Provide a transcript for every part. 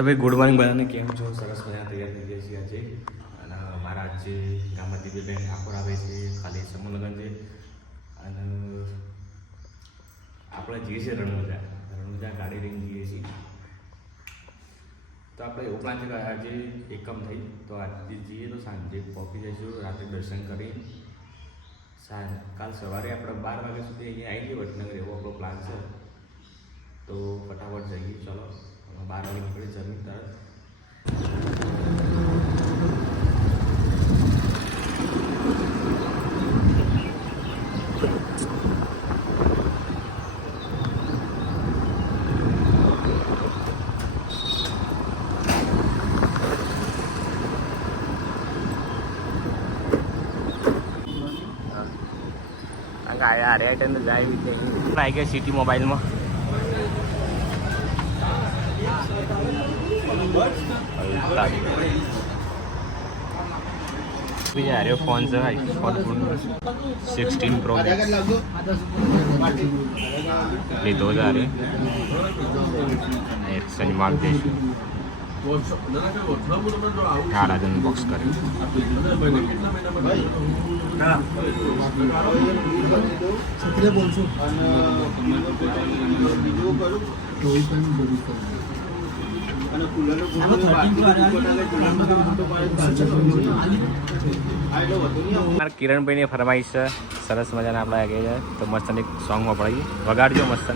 તો ભાઈ good morning બધાને, કેમ છો? સરસ મજા તૈયાર થઈ ગયા છીએ આજે. અને મારા આજે ગામમાંથી બે બેન ઠાકોર આવે છે, ખાલી સમૂહ લગ્ન છે. અને આપણે જઈએ છીએ રણુજા ગાડી લઈને જઈએ છીએ. તો આપણે એવું પ્લાન છે કે આજે એકમ થઈ તો આજે જઈએ તો સાંજે પહોંચી જઈશું, રાત્રે દર્શન કરી કાલ સવારે આપણે 12 વાગ્યા સુધી અહીંયા આવી જઈએ વડનગર, એવો આપણો પ્લાન છે. તો ફટાફટ જઈએ, ચલો 12 વાગે નીકળી જમીન તરત. अरे आइटम तो जाए भी आई गया सिटी मोबाइल में भी जा रहे हो फोन से भाई 16 प्रो લીધો જ અરે સનમાર્ક દેશું આરાધન બોક્સ કર્યું. કિરણભાઈની ફરમાઈશ છે, સરસ મજાના આપણે આગે છે તો મસ્ત એક સોંગ વપરાઈએ, વગાડજો મસ્ત.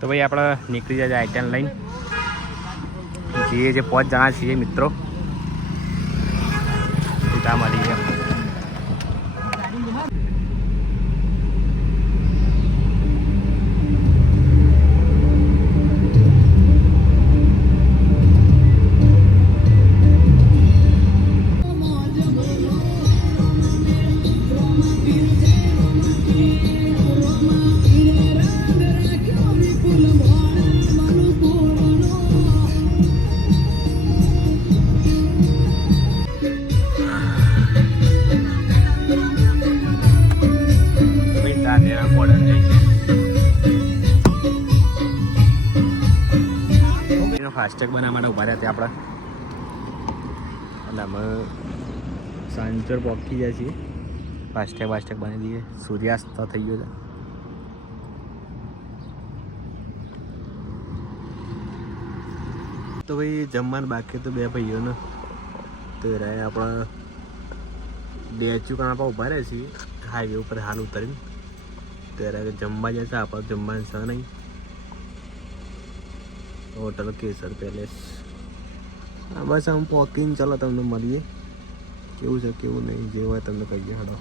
તો ભાઈ આપણે નીકળી જાય આઈટમ લઈને જઈએ, જે 5 જણા છીએ મિત્રો. સીધા મળી ગયા. ફાસ્ટેગ બનાવવા માટે ઉભા રહ્યા હતા આપણે, એટલે અમે સાંજર પહોંચી ગયા છીએ. ફાસ્ટેગ બની દઈએ, સૂર્યાસ્ત થઈ ગયો છે. તો ભાઈ જમવાનું બાકી તો બે ભાઈઓને તો રહ્યા આપણે ડેચુ કાણા પર ઉભા રહ્યા છીએ હાઈવે ઉપર હાલ ઉતરીને. ત્યારે જમવા જશે, આપણે જમવાનું છે નહીં. હોટલ કેસર પેલેસ. બસ આમ પહોંચીને ચાલો તમને મળીએ, કેવું છે કેવું નહીં જે હોય તમને કહીએ. હડો